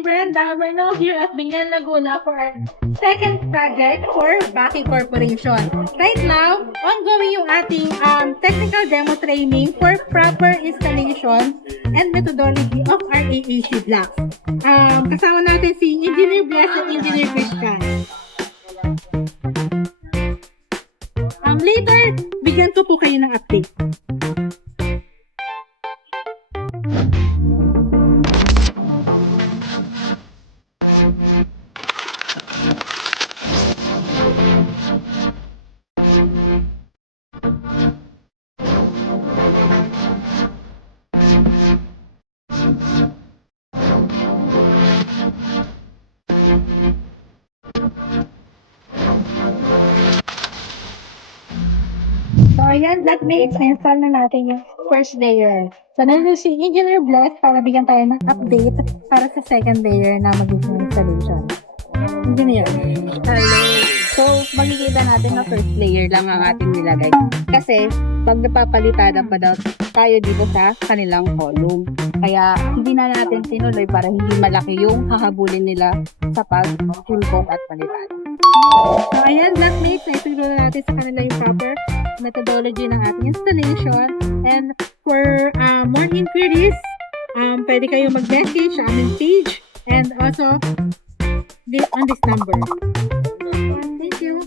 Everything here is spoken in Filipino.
I'm Brenda. We're now here at Binyan, Laguna for our second project for Baki Corporation. Right now, ongoing yung ating technical demo training for proper installation and methodology of our AAC blocks. Kasama natin si Engineer Bless at Engineer Christian. Later, bigyan ko po kayo ng update. So, ayan, that means install na natin yung first layer. So, nandun si Engineer Bless para bigyan tayo ng update para sa second layer na magiging installation. Engineer. Hello. So, makikita natin na first layer lang ang ating nilagay. Kasi, pag napapalitan pa daw tayo dito sa kanilang column. Kaya, hindi na natin tinuloy para hindi malaki yung hahabulin nila sa pag-hulkok at palitan. So, ayan, blackmates, naituro na natin sa kanila yung proper methodology ng ating installation. And for more inquiries, pwede kayo mag-message sa aming page and also on this number. Thank you.